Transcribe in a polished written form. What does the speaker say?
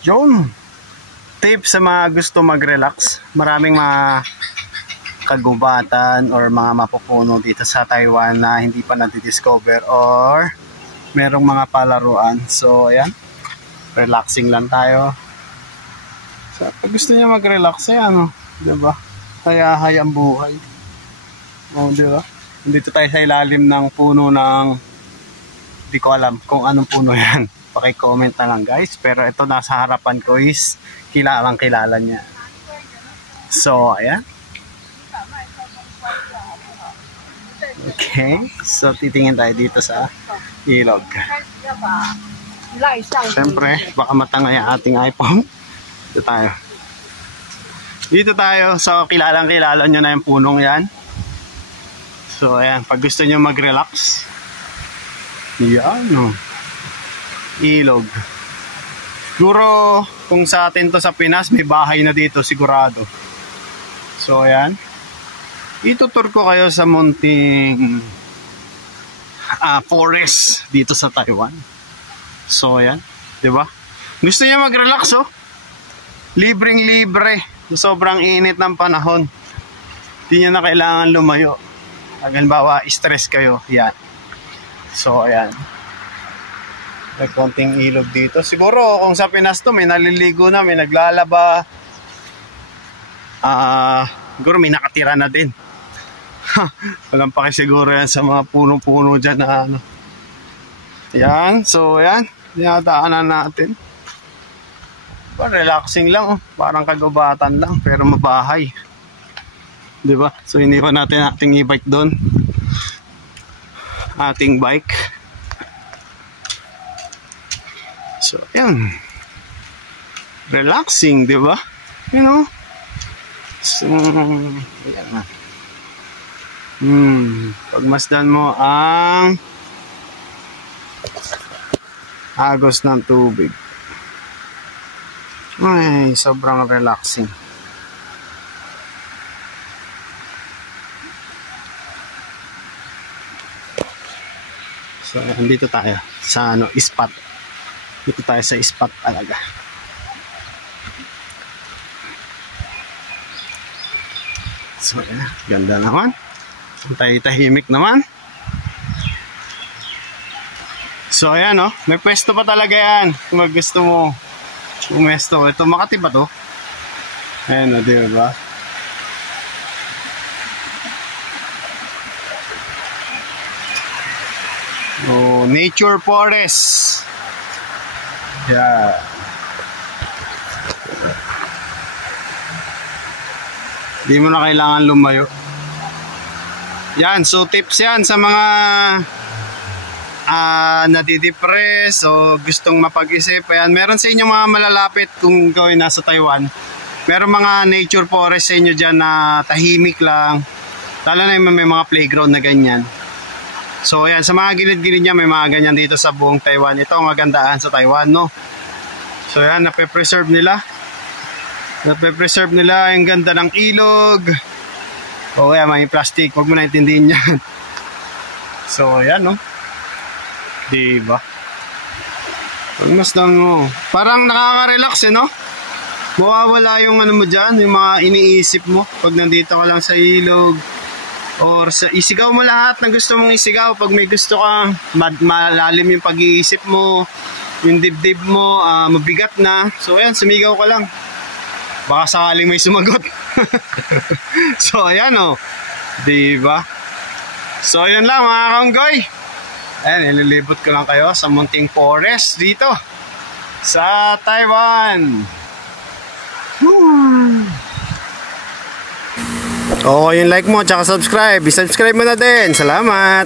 Yun. Tip sa mga gusto mag-relax. Maraming mga kagubatan or mga mapupuno dito sa Taiwan na hindi pa nadidiscover or merong mga palaruan. So, ayan. Relaxing lang tayo. So, pag gusto niya mag-relax, ayan, oh. Diba? Hayahay ang buhay. Oh, diba? Dito tayo sa ilalim ng puno ng... Di ko alam kung anong puno yan. Paki-comment na lang guys. Pero ito nasa harapan ko is kilalang kilala niya. So, ayan. Okay. So, titingin tayo dito sa ilog. Siyempre, baka matangay ang ating iPhone. Dito tayo. Dito tayo. So, kilalang kilala nyo na yung punong yan. So, ayan. Pag gusto nyo mag-relax. Yan, no. Ilog. Siguro kung sa atin to sa Pinas may bahay na dito sigurado. So ayan, itutur ko kayo sa munting forest dito sa Taiwan. So ayan, di ba? Gusto niya mag-relax, oh. Libreng libre. Sobrang init ng panahon. Hindi niya na kailangan lumayo. Halimbawa stress kayo, yan. So ayan, may konting ilog dito. Siguro kung sa Pinas to may naliligo na, may naglalaba, siguro may nakatira na din. Walang paki siguro yan sa mga puno-puno dyan na ano. Yan, so yan, dinadaanan natin. Relaxing lang, oh. Parang kagubatan lang pero mabahay, diba? So iniwan natin ating e-bike doon, ating bike. So, yan. Relaxing, di ba? You know? So, ayan na. Pagmasdan mo ang agos ng tubig. Ay, sobrang relaxing. So, andito tayo sa ano, spot. Dito tayo sa spot talaga. So, ayan. Ganda naman. Tahimik naman. So, ayan, oh. May pwesto pa talaga yan. Kung gusto mo pumesto. Ito, Makati ba to? Ayan, oh, di ba? Oh, nature forest. Yeah. Hindi mo na kailangan lumayo. Yan, so tips yan sa mga nadidepress o gustong mapag-isip. Ayan, meron sa inyo mga malalapit kung kayo nasa Taiwan. Meron mga nature forest sa inyo dyan na tahimik lang. Lalo na may mga playground na ganyan. So ayan, sa mga gilid-gilid niya may mga ganyan dito sa buong Taiwan. Ito ang magandaan sa Taiwan, no? So ayan, nape-preserve nila. Nape-preserve nila yung ganda ng ilog. O ayan, may plastic. Huwag mo na intindihin yan. So ayan, no? Diba? Pagmasdan mo. Parang nakaka-relax, eh, no? Mawawala yung ano mo dyan, yung mga iniisip mo. Pag nandito ka lang sa ilog. Or isigaw mo lahat na gusto mong isigaw. Pag may gusto kang malalim yung pag-iisip mo, yung dibdib mo, mabigat na. So ayan, sumigaw ka lang. Baka sakaling may sumagot. So ayan, oh. Diba? So ayan lang mga kaunggoy. Ayan, ililibot ko lang kayo sa munting forest dito sa Taiwan. Oo, yung like mo tsaka subscribe. I-subscribe mo na din. Salamat.